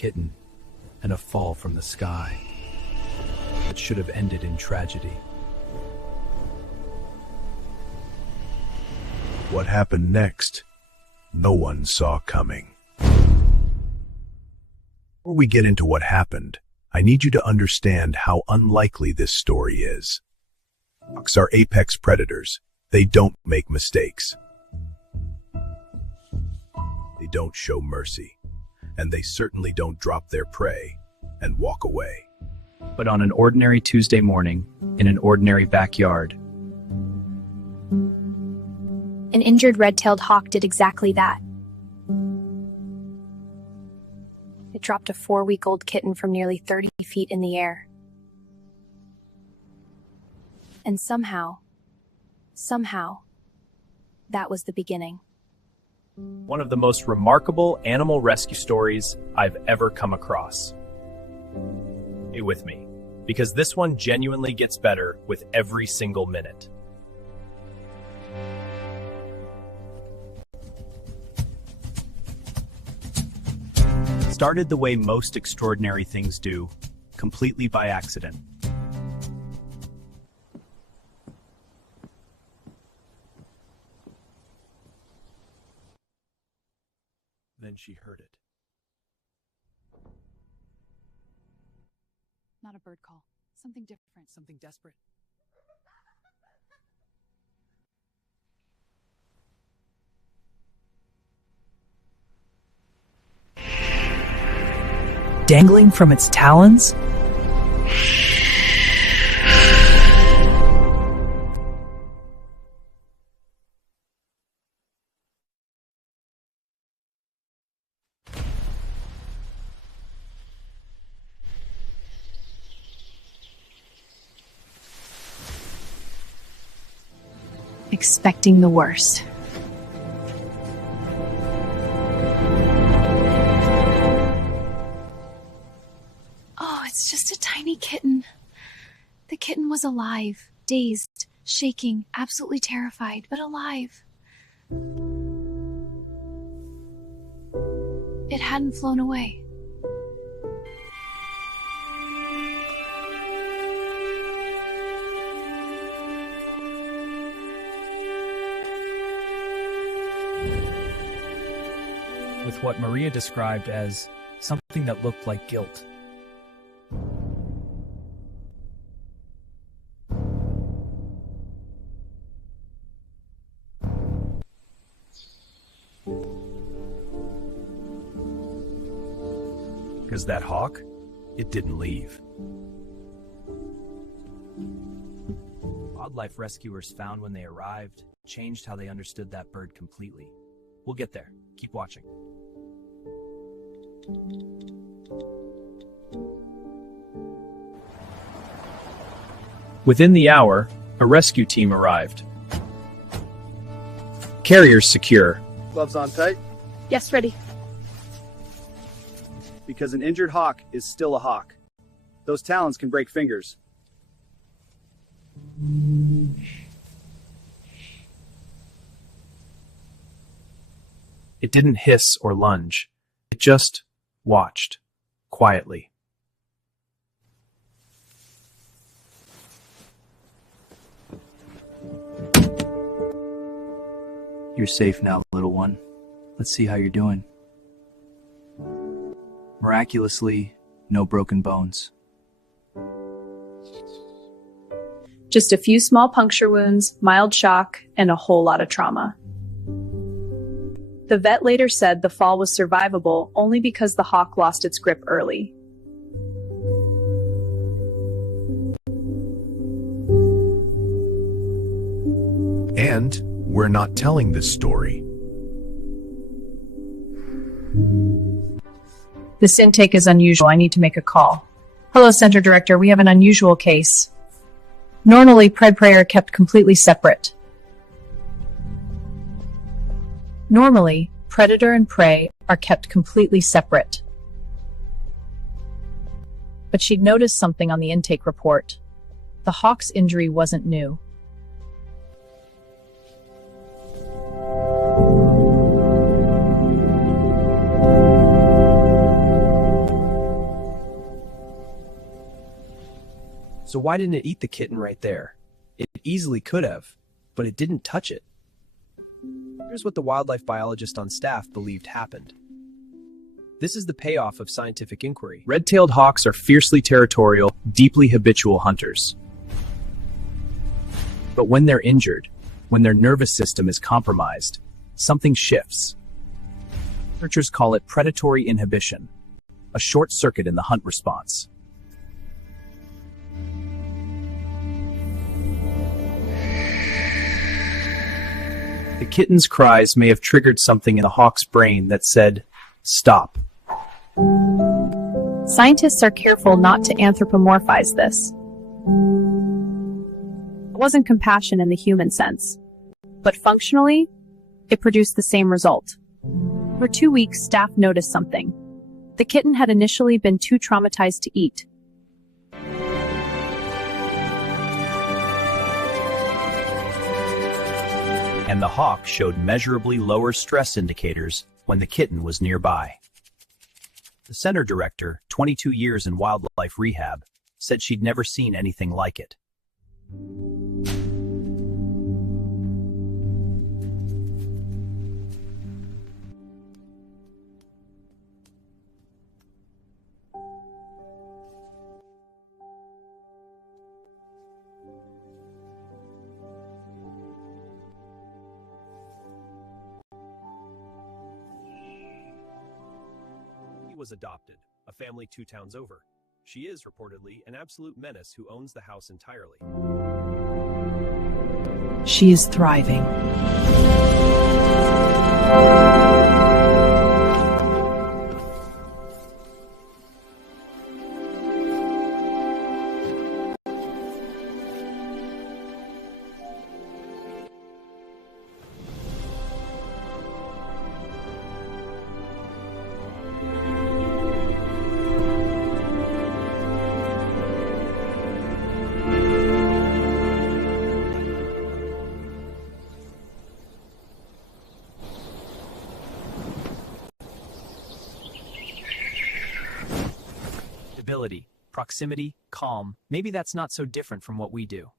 kitten and a fall from the sky that should have ended in tragedy. What happened next, no one saw coming. Before we get into what happened, I need you to understand how unlikely this story is. Hawks are apex predators. They don't make mistakes. They don't show mercy. And they certainly don't drop their prey and walk away. But on an ordinary Tuesday morning, in an ordinary backyard, an injured red-tailed hawk did exactly that. It dropped a 4-week-old kitten from nearly 30 feet in the air. And somehow, that was the beginning. one of the most remarkable animal rescue stories I've ever come across. Stay with me, because this one genuinely gets better with every single minute. Started the way most extraordinary things do, completely by accident. Then she heard it. Not a bird call. Something different. Something desperate. Dangling from its talons? Expecting the worst. Oh, it's just a tiny kitten. The kitten was alive, dazed, shaking, absolutely terrified, but alive. It hadn't flown away. With what Maria described as something that looked like guilt. Because that hawk, it didn't leave. Wildlife rescuers found when they arrived changed how they understood that bird completely. We'll get there. Keep watching. Within the hour, a rescue team arrived. Carriers secure. Gloves on tight, Yes, ready. because an injured hawk is still a hawk. Those talons can break fingers. It didn't hiss or lunge. It just watched, quietly. You're safe now, little one. Let's see how you're doing. Miraculously, no broken bones. Just a few small puncture wounds, mild shock, and a whole lot of trauma. The vet later said the fall was survivable only because the hawk lost its grip early. And we're not telling this story. This intake is unusual. I need to make a call. Hello, Center Director. We have an unusual case. Normally, pred-prey are kept completely separate. Normally, predator and prey are kept completely separate. But she'd noticed something on the intake report. The hawk's injury wasn't new. So why didn't it eat the kitten right there? It easily could have, but it didn't touch it. Here's what the wildlife biologist on staff believed happened. This is the payoff of scientific inquiry. Red-tailed hawks are fiercely territorial, deeply habitual hunters. But when they're injured, when their nervous system is compromised, something shifts. Researchers call it predatory inhibition, a short circuit in the hunt response. The kitten's cries may have triggered something in the hawk's brain that said, "Stop." Scientists are careful not to anthropomorphize this. It wasn't compassion in the human sense, but functionally, it produced the same result. For 2 weeks, staff noticed something. The kitten had initially been too traumatized to eat. And the hawk showed measurably lower stress indicators when the kitten was nearby. The center director, 22 years in wildlife rehab, said she'd never seen anything like it. Was adopted, a family 2 towns over. She is reportedly an absolute menace who owns the house entirely. She is thriving. Stability, proximity, calm. Maybe that's not so different from what we do.